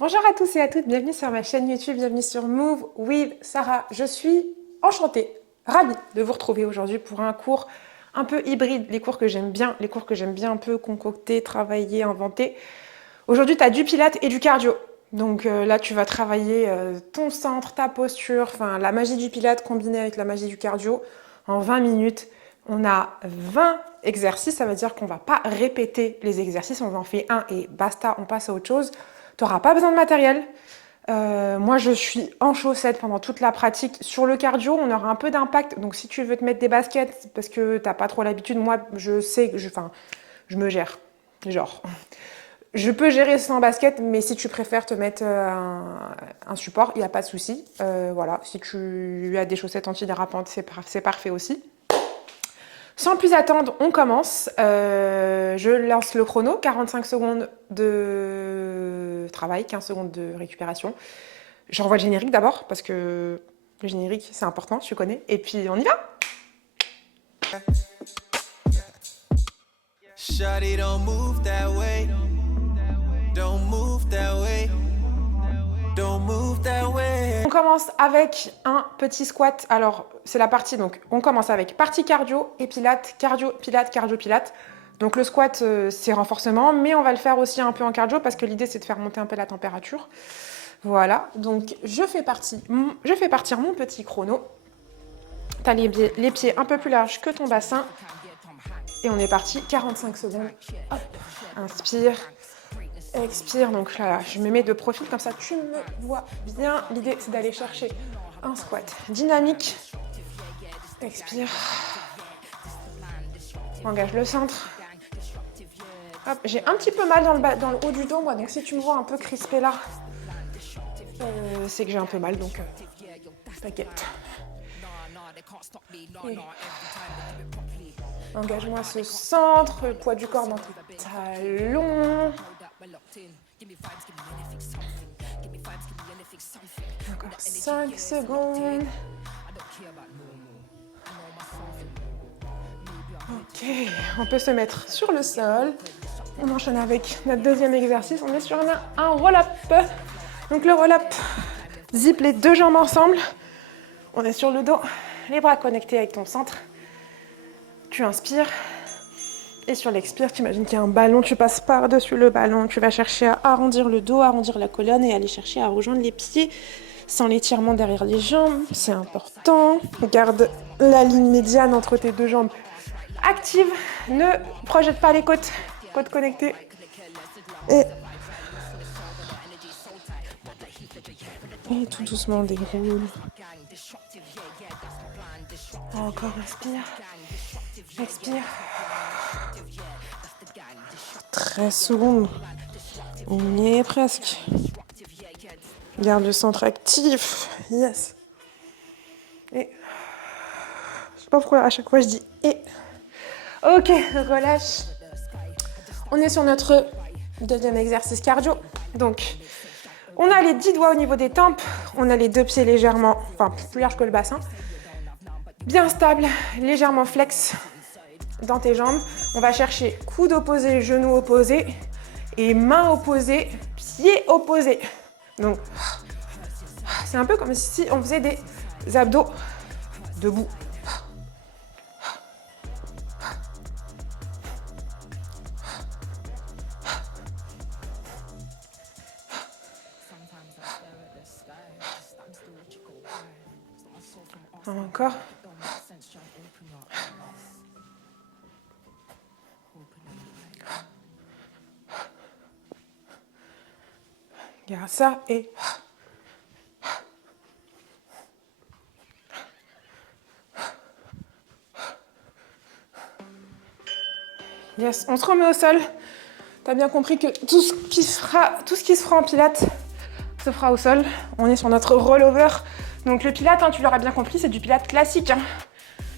Bonjour à tous et à toutes, bienvenue sur ma chaîne YouTube, bienvenue sur Move with Sarah. Je suis enchantée, ravie de vous retrouver aujourd'hui pour un cours un peu hybride, les cours que j'aime bien, un peu concocter, travailler, inventer. Aujourd'hui, tu as du pilates et du cardio. Donc là, tu vas travailler ton centre, ta posture, enfin la magie du pilates combinée avec la magie du cardio en 20 minutes. On a 20 exercices, ça veut dire qu'on ne va pas répéter les exercices, on en fait un et basta, on passe à autre chose. Tu n'auras pas besoin de matériel. Moi, je suis en chaussettes pendant toute la pratique. Sur le cardio, on aura un peu d'impact. Donc, si tu veux te mettre des baskets parce que tu n'as pas trop l'habitude, moi, je sais que je me gère. Genre, je peux gérer sans basket, mais si tu préfères te mettre un support, il n'y a pas de souci. Voilà, si tu as des chaussettes antidérapantes, c'est parfait aussi. Sans plus attendre, on commence. Je lance le chrono, 45 secondes de travail, 15 secondes de récupération. J'envoie le générique d'abord, parce que le générique, c'est important, tu connais. Et puis, on y va! Shawty, don't move that way. Don't move that way. Don't move that way. On commence avec un petit squat. Alors, c'est la partie, donc, on commence avec partie cardio et pilates, cardio, pilates, cardio, pilates. Donc, le squat, c'est renforcement, mais on va le faire aussi un peu en cardio parce que l'idée, c'est de faire monter un peu la température. Voilà, donc je fais partir mon petit chrono. Tu as les pieds un peu plus larges que ton bassin. Et on est parti, 45 secondes. Hop, inspire. Expire, donc là, je me mets de profil, comme ça tu me vois bien. L'idée, c'est d'aller chercher un squat dynamique. Expire. Engage le centre. Hop, j'ai un petit peu mal dans le haut du dos, moi, donc si tu me vois un peu crispé là, c'est que j'ai un peu mal, donc t'inquiète. Engage-moi ce centre, le poids du corps dans tes talons. Encore 5 secondes. Ok, on peut se mettre sur le sol. On enchaîne avec notre deuxième exercice. On est sur un roll-up. Donc le roll-up, zip les deux jambes ensemble. On est sur le dos, les bras connectés avec ton centre. Tu inspires. Et sur l'expire, tu imagines qu'il y a un ballon, tu passes par-dessus le ballon, tu vas chercher à arrondir le dos, arrondir la colonne et aller chercher à rejoindre les pieds sans l'étirement derrière les jambes. C'est important. Garde la ligne médiane entre tes deux jambes active. Ne projette pas les côtes. Côtes connectées. Et tout doucement déroule. Encore inspire. Expire. 13 secondes. On y est presque. Garde le centre actif. Yes. Et je sais pas pourquoi à chaque fois je dis et. Ok, relâche. On est sur notre deuxième exercice cardio. Donc, on a les 10 doigts au niveau des tempes. On a les deux pieds légèrement, enfin plus large que le bassin. Bien stable, légèrement flex dans tes jambes. On va chercher coude opposé, genou opposé et main opposée, pied opposé. Donc, c'est un peu comme si on faisait des abdos debout. Encore. Garde ça et yes, on se remet au sol. Tu as bien compris que tout ce qui se fera en pilates se fera au sol. On est sur notre rollover. Donc le pilates, tu l'auras bien compris, c'est du pilates classique.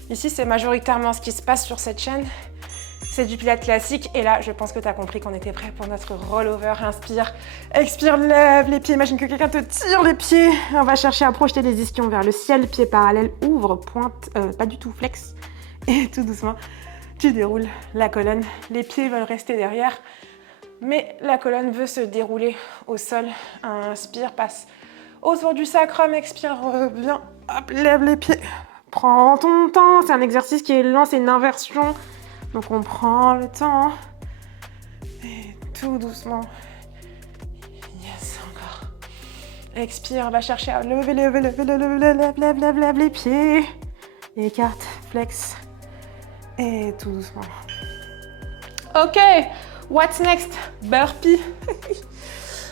Ici, c'est majoritairement ce qui se passe sur cette chaîne. C'est du pilates classique. Et là, je pense que tu as compris qu'on était prêt pour notre rollover. Inspire, expire, lève les pieds. Imagine que quelqu'un te tire les pieds. On va chercher à projeter les ischions vers le ciel. Pieds parallèles, ouvre, pointe, pas du tout flex. Et tout doucement, tu déroules la colonne. Les pieds veulent rester derrière. mais la colonne veut se dérouler au sol. Inspire, passe autour du sacrum, expire, reviens, hop, lève les pieds. Prends ton temps, c'est un exercice qui est lent, c'est une inversion. Donc on prend le temps. Et tout doucement. Yes, encore. Expire, va chercher à lever les pieds. Écarte, flex. Et tout doucement. Ok, what's next? Burpee.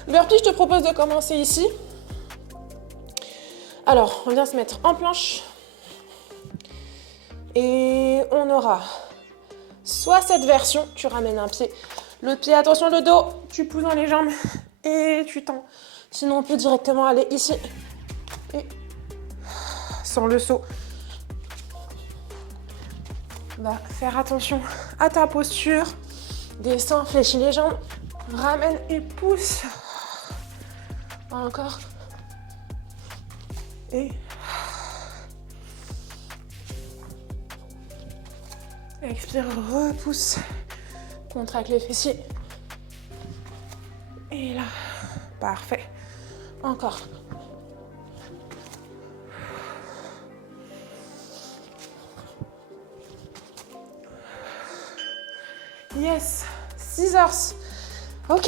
Burpee, je te propose de commencer ici. Alors, on vient se mettre en planche. Et on aura soit cette version, tu ramènes un pied, l'autre pied, attention le dos, tu pousses dans les jambes et tu tends. Sinon, on peut directement aller ici et sans le saut. Va faire attention à ta posture. Descends, fléchis les jambes, ramène et pousse. Encore. Et expire, repousse. Contracte les fessiers. Et là, parfait. Encore. Yes, scissors. Ok.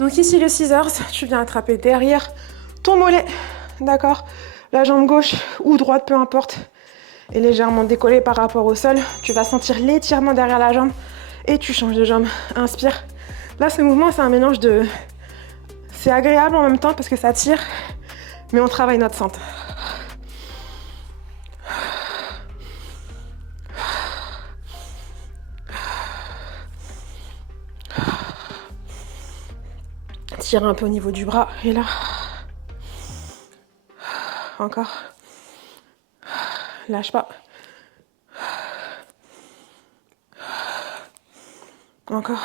Donc ici le scissors, tu viens attraper derrière ton mollet, d'accord? La jambe gauche ou droite, peu importe, est légèrement décollée par rapport au sol. Tu vas sentir l'étirement derrière la jambe et tu changes de jambe. Inspire. Là, ce mouvement, c'est un mélange de... C'est agréable en même temps parce que ça tire, mais on travaille notre centre. Tire un peu au niveau du bras et là. Encore. Lâche pas. Encore.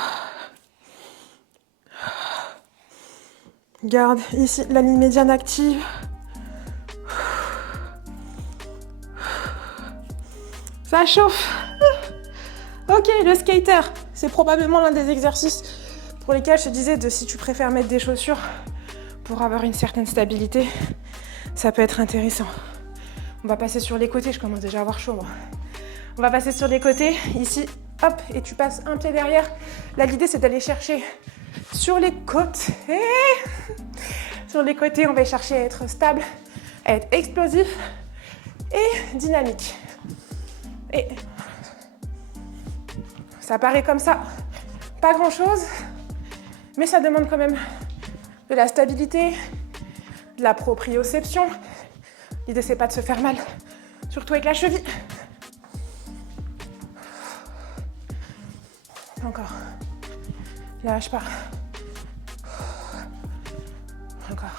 Garde ici la ligne médiane active. Ça chauffe. Ok, le skater, c'est probablement l'un des exercices pour lesquels je te disais de si tu préfères mettre des chaussures pour avoir une certaine stabilité, ça peut être intéressant. On va passer sur les côtés, je commence déjà à avoir chaud moi. On va passer sur les côtés, ici, hop, et tu passes un pied derrière. Là, l'idée, c'est d'aller chercher sur les côtés. Sur les côtés, on va chercher à être stable, à être explosif et dynamique. Et ça paraît comme ça, pas grand-chose, mais ça demande quand même de la stabilité, de la proprioception. L'idée, c'est pas de se faire mal, surtout avec la cheville. Encore. Lâche pas. Encore.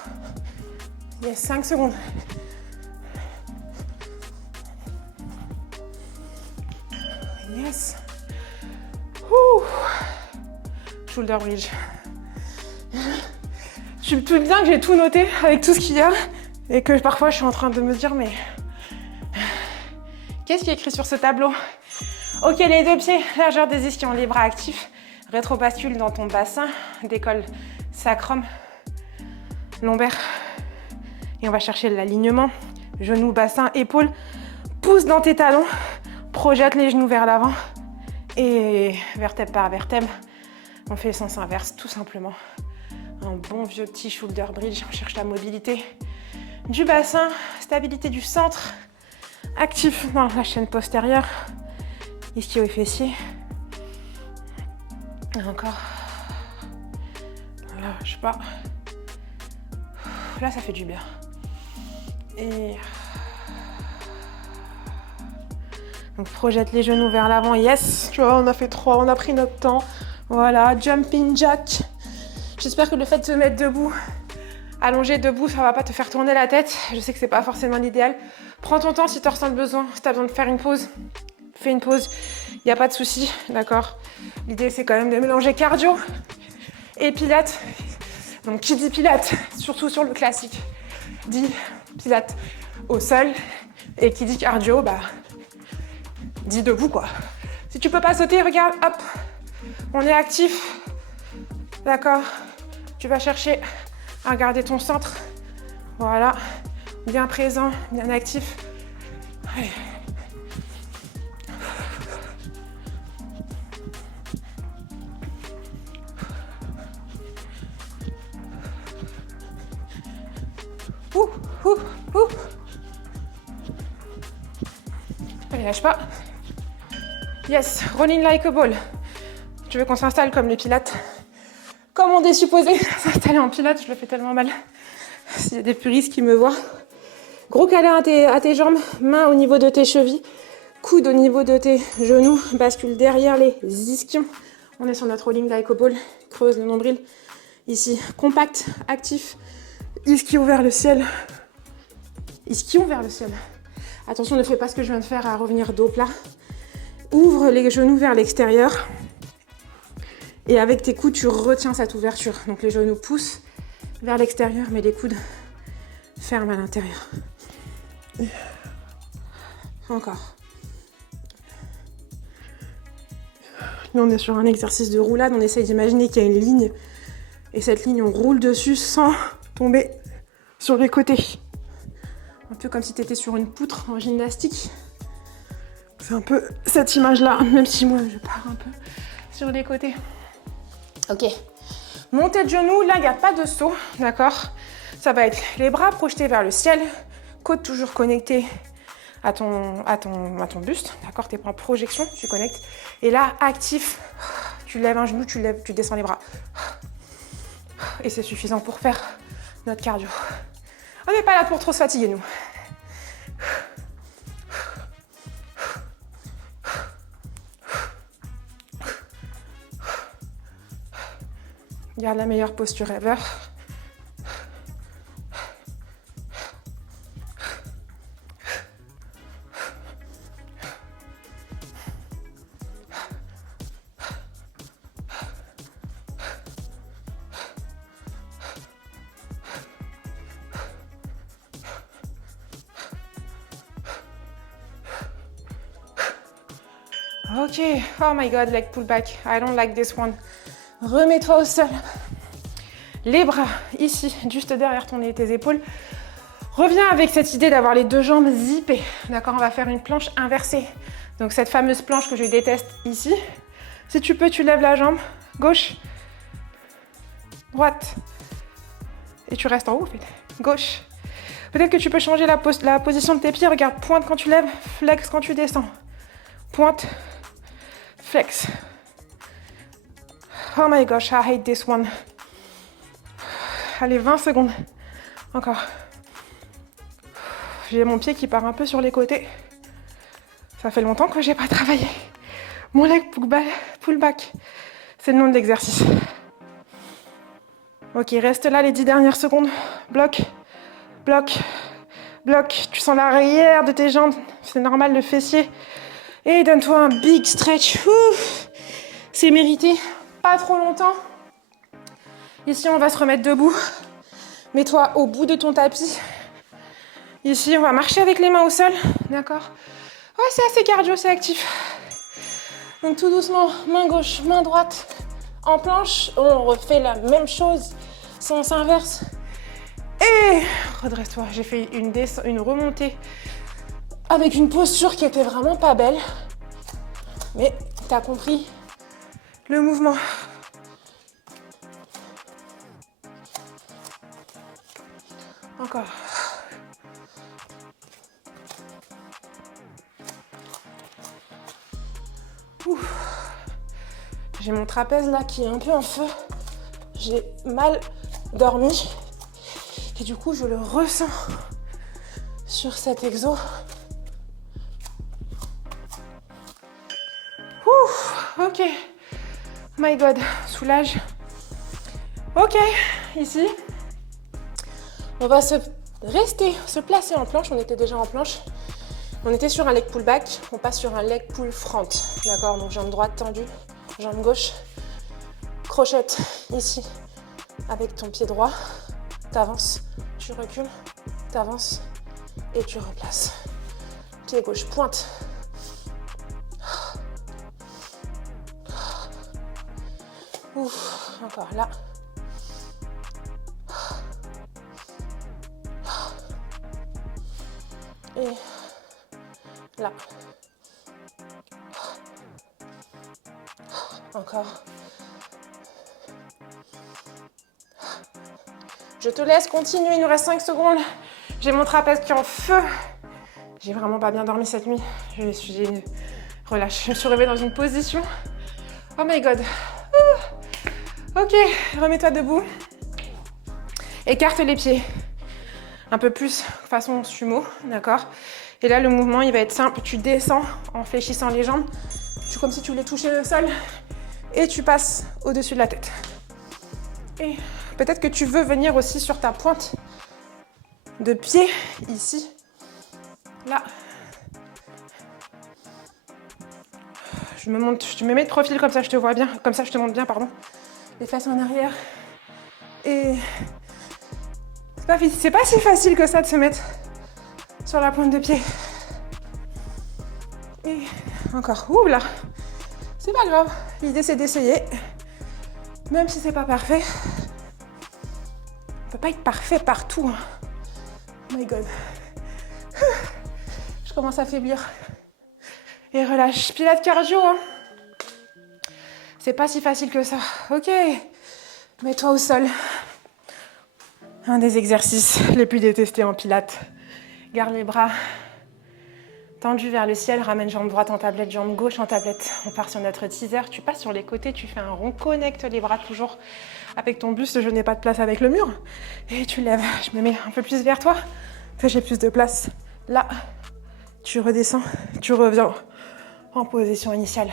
Yes, 5 secondes. Yes. Ouh. Shoulder bridge. Je suis tout bien que j'ai tout noté avec tout ce qu'il y a et que parfois je suis en train de me dire mais qu'est-ce qui est écrit sur ce tableau? Ok, les deux pieds, largeur des ischions, les bras actifs, rétro-bascule dans ton bassin, décolle sacrum, lombaire et on va chercher l'alignement, genoux, bassin, épaules, pousse dans tes talons, projette les genoux vers l'avant et vertèbre par vertèbre, on fait le sens inverse tout simplement. Un bon vieux petit shoulder bridge, on cherche la mobilité du bassin, stabilité du centre, actif dans la chaîne postérieure, ischio et fessier. Et encore. Lâche pas. Là, ça fait du bien. Et donc projette les genoux vers l'avant. Yes, tu vois, on a fait 3, on a pris notre temps. Voilà, jumping jack. J'espère que le fait de se mettre debout, allongé debout, ça va pas te faire tourner la tête. Je sais que c'est pas forcément l'idéal. Prends ton temps si tu ressens le besoin. Si tu as besoin de faire une pause, fais une pause. Il n'y a pas de souci, d'accord? L'idée, c'est quand même de mélanger cardio et pilates. Donc, qui dit pilates, surtout sur le classique, dit pilates au sol. Et qui dit cardio, bah, dit debout, quoi. Si tu peux pas sauter, regarde, hop, On est actif. D'accord. Tu vas chercher à garder ton centre. Voilà. Bien présent, bien actif. Allez. Ouh, ouh, ouh. Allez, lâche pas. Yes, rolling like a ball. Tu veux qu'on s'installe comme les pilates? Comme on est supposé s'installer en pilates, je le fais tellement mal. S'il y a des puristes qui me voient. Gros câlin à tes jambes, main au niveau de tes chevilles, coude au niveau de tes genoux, bascule derrière les ischions. On est sur notre rolling like a ball, creuse le nombril. Ici, compact, actif, ischio vers le ciel. Ischion vers le ciel. Attention, ne fais pas ce que je viens de faire à revenir dos plat. Ouvre les genoux vers l'extérieur. Et avec tes coudes, tu retiens cette ouverture. Donc les genoux poussent vers l'extérieur, mais les coudes ferment à l'intérieur. Encore. Nous, on est sur un exercice de roulade. On essaye d'imaginer qu'il y a une ligne. Et cette ligne, on roule dessus sans tomber sur les côtés. Un peu comme si tu étais sur une poutre en gymnastique. C'est un peu cette image-là, même si moi, je pars un peu sur les côtés. Ok. Montée de genoux, là, il n'y a pas de saut, d'accord? Ça va être les bras projetés vers le ciel, côte toujours connectée à ton buste, d'accord? T'es pas en projection, tu connectes. Et là, actif, tu lèves un genou, tu descends les bras. Et c'est suffisant pour faire notre cardio. On n'est pas là pour trop se fatiguer, nous. Garde la meilleure posture ever. Ok, oh my god, leg pull back. I don't like this one. Remets-toi au sol. Les bras ici, juste derrière tes épaules. Reviens avec cette idée d'avoir les deux jambes zippées. D'accord, on va faire une planche inversée. Donc cette fameuse planche que je déteste ici. Si tu peux, tu lèves la jambe gauche, droite. Et tu restes en haut, gauche. Peut-être que tu peux changer la position de tes pieds. Regarde, pointe quand tu lèves, flex quand tu descends. Pointe, flex. Oh my gosh, I hate this one. Allez, 20 secondes. Encore. J'ai mon pied qui part un peu sur les côtés. Ça fait longtemps que j'ai pas travaillé. Mon leg pull back. C'est le nom de l'exercice. Ok, reste là les 10 dernières secondes. Bloc, bloc, bloc. Tu sens l'arrière de tes jambes. C'est normal, le fessier. Et donne-toi un big stretch. C'est mérité. Pas trop longtemps. Ici, on va se remettre debout. Mets-toi au bout de ton tapis. Ici, on va marcher avec les mains au sol. D'accord? Ouais, c'est assez cardio, c'est actif. Donc tout doucement, main gauche, main droite. En planche, on refait la même chose. Sens inverse. Et redresse-toi. J'ai fait une remontée avec une posture qui était vraiment pas belle. Mais t'as compris le mouvement. Encore. J'ai mon trapèze là qui est un peu en feu. J'ai mal dormi. Et du coup, je le ressens sur cet exo. Ok. My God. Soulage. Ok. Ici. On va se placer en planche. On était déjà en planche. On était sur un leg pull back. On passe sur un leg pull front. D'accord? Donc jambe droite tendue, jambe gauche. Crochette ici avec ton pied droit. T'avances, tu recules, t'avances et tu replaces. Pied gauche, pointe. Encore là. Et là. Encore. Je te laisse continuer, il nous reste 5 secondes. J'ai mon trapèze qui est en feu. J'ai vraiment pas bien dormi cette nuit. Relâche, je me suis réveillée dans une position. Oh my god. Ok, remets-toi debout. Écarte les pieds. Un peu plus façon sumo, d'accord? Et là, le mouvement, il va être simple. Tu descends en fléchissant les jambes. Comme si tu voulais toucher le sol. Et tu passes au-dessus de la tête. Et peut-être que tu veux venir aussi sur ta pointe de pied, ici. Là. Je me mets de profil comme ça, je te vois bien. Comme ça, je te montre bien, pardon. Les fesses en arrière. Et c'est pas si facile que ça de se mettre sur la pointe de pied. Et encore. Ouh là. C'est pas grave. L'idée, c'est d'essayer. Même si c'est pas parfait. On peut pas être parfait partout. Hein. Oh my god. Je commence à faiblir. Et relâche. Pilates cardio. Hein. C'est pas si facile que ça. Ok. Mets-toi au sol. Un des exercices les plus détestés en pilates. Garde les bras tendus vers le ciel. Ramène jambe droite en tablette, jambe gauche en tablette. On part sur notre teaser. Tu passes sur les côtés. Tu fais un rond. Connecte les bras toujours avec ton buste. Je n'ai pas de place avec le mur. Et tu lèves. Je me mets un peu plus vers toi. Que j'ai plus de place. Là. Tu redescends. Tu reviens en position initiale.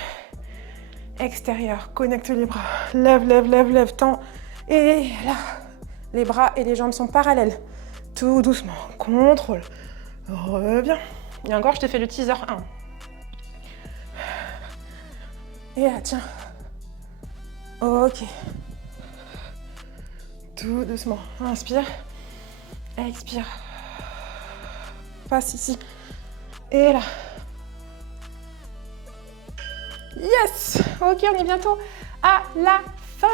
Extérieur. Connecte les bras. Lève, lève, lève, lève. Tends. Et là. Les bras et les jambes sont parallèles. Tout doucement. Contrôle. Reviens. Et encore, je t'ai fait le teaser 1. Et là, tiens. Ok. Tout doucement. Inspire. Expire. Passe ici. Et là. Yes! Ok, on est bientôt à la fin.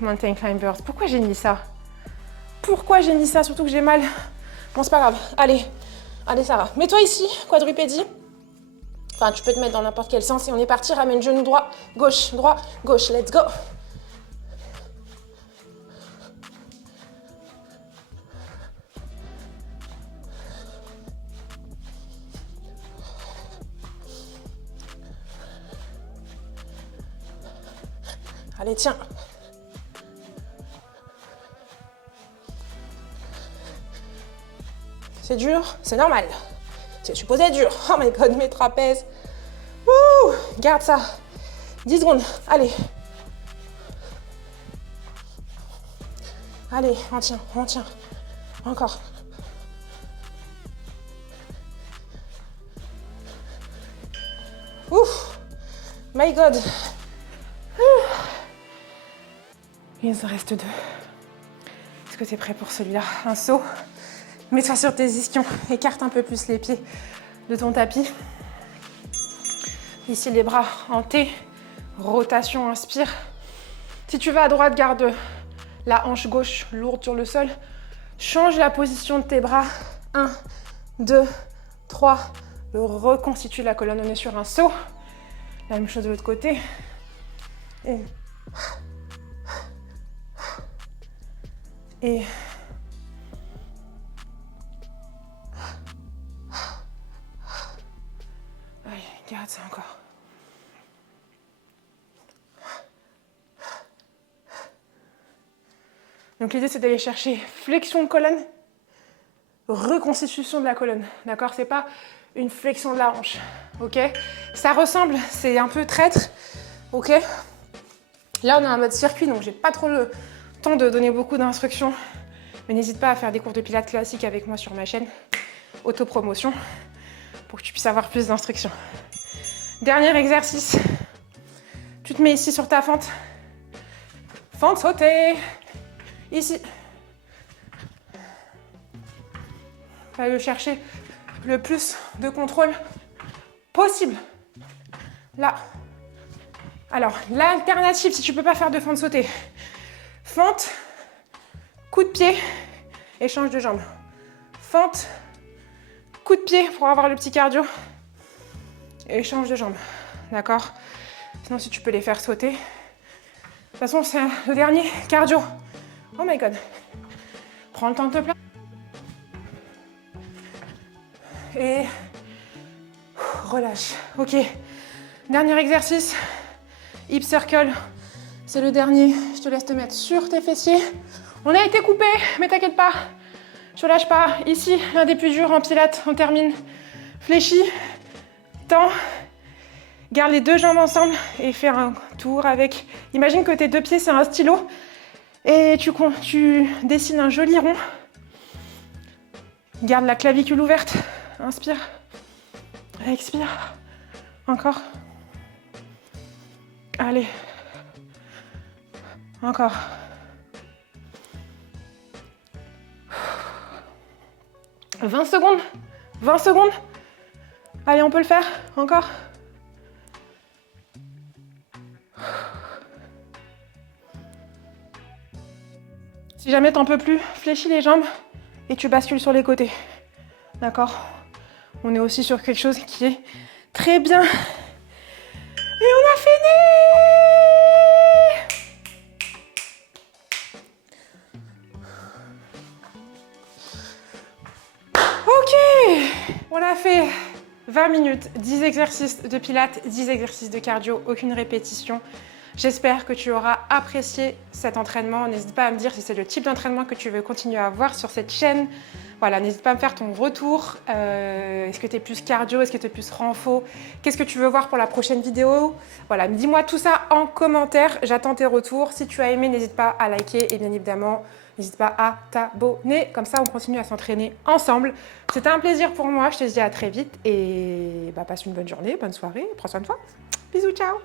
Mountain Climbers. Pourquoi j'ai mis ça? Pourquoi j'ai mis ça? Surtout que j'ai mal. Bon, c'est pas grave. Allez. Allez, ça va. Mets-toi ici, quadrupédie. Enfin, tu peux te mettre dans n'importe quel sens. Et on est parti. Ramène genou droit, gauche, droit, gauche. Let's go. Allez, tiens. C'est dur, c'est normal. C'est supposé être dur. Oh my god, mes trapèzes. Ouh, garde ça. 10 secondes. Allez. Allez, on tient, on tient. Encore. Ouf. My god. Il nous en reste 2. Est-ce que tu es prêt pour celui-là? Un saut. Mets-toi sur tes ischions. Écarte un peu plus les pieds de ton tapis. Ici, les bras en T. Rotation, inspire. Si tu vas à droite, garde la hanche gauche lourde sur le sol. Change la position de tes bras. 1, 2, 3. Reconstitue la colonne. On est sur un saut. La même chose de l'autre côté. Et allez, garde ça encore. Donc l'idée c'est d'aller chercher flexion de colonne, reconstitution de la colonne. D'accord? C'est pas une flexion de la hanche. Ok? Ça ressemble, c'est un peu traître. Ok? Là on est en mode circuit, donc j'ai pas trop le temps de donner beaucoup d'instructions. Mais n'hésite pas à faire des cours de pilates classiques avec moi sur ma chaîne. Autopromotion. Pour que tu puisses avoir plus d'instructions. Dernier exercice. Tu te mets ici sur ta fente. Fente sautée. Ici. Va aller chercher le plus de contrôle possible. Là. Alors, l'alternative, si tu ne peux pas faire de fente sautée, fente, coup de pied, échange de jambes. Fente, coup de pied pour avoir le petit cardio, échange de jambes. D'accord? Sinon, si tu peux les faire sauter. De toute façon, c'est le dernier cardio. Oh my god. Prends le temps de te placer. Et relâche. Ok. Dernier exercice. Hip circle. C'est le dernier. Je te laisse te mettre sur tes fessiers. On a été coupé, mais t'inquiète pas. Je lâche pas. Ici, l'un des plus durs en pilates. On termine. Fléchi. Tends. Garde les deux jambes ensemble et fais un tour avec... Imagine que tes deux pieds, c'est un stylo. Et tu dessines un joli rond. Garde la clavicule ouverte. Inspire. Expire. Encore. Allez. Encore. « 20 secondes. 20 secondes. Allez, on peut le faire. Encore. Si jamais t'en peux plus, fléchis les jambes et tu bascules sur les côtés. D'accord? On est aussi sur quelque chose qui est très bien. Et on a fini! Ok! On a fait 20 minutes, 10 exercices de pilates, 10 exercices de cardio, aucune répétition. J'espère que tu auras apprécié cet entraînement. N'hésite pas à me dire si c'est le type d'entraînement que tu veux continuer à voir sur cette chaîne. Voilà, n'hésite pas à me faire ton retour. Est-ce que tu es plus cardio? Est-ce que tu es plus renfo? Qu'est-ce que tu veux voir pour la prochaine vidéo? Voilà, dis-moi tout ça en commentaire. J'attends tes retours. Si tu as aimé, n'hésite pas à liker et bien évidemment, n'hésite pas à t'abonner. Comme ça, on continue à s'entraîner ensemble. C'était un plaisir pour moi. Je te dis à très vite et passe une bonne journée, bonne soirée. Prends soin de toi. Bisous, ciao!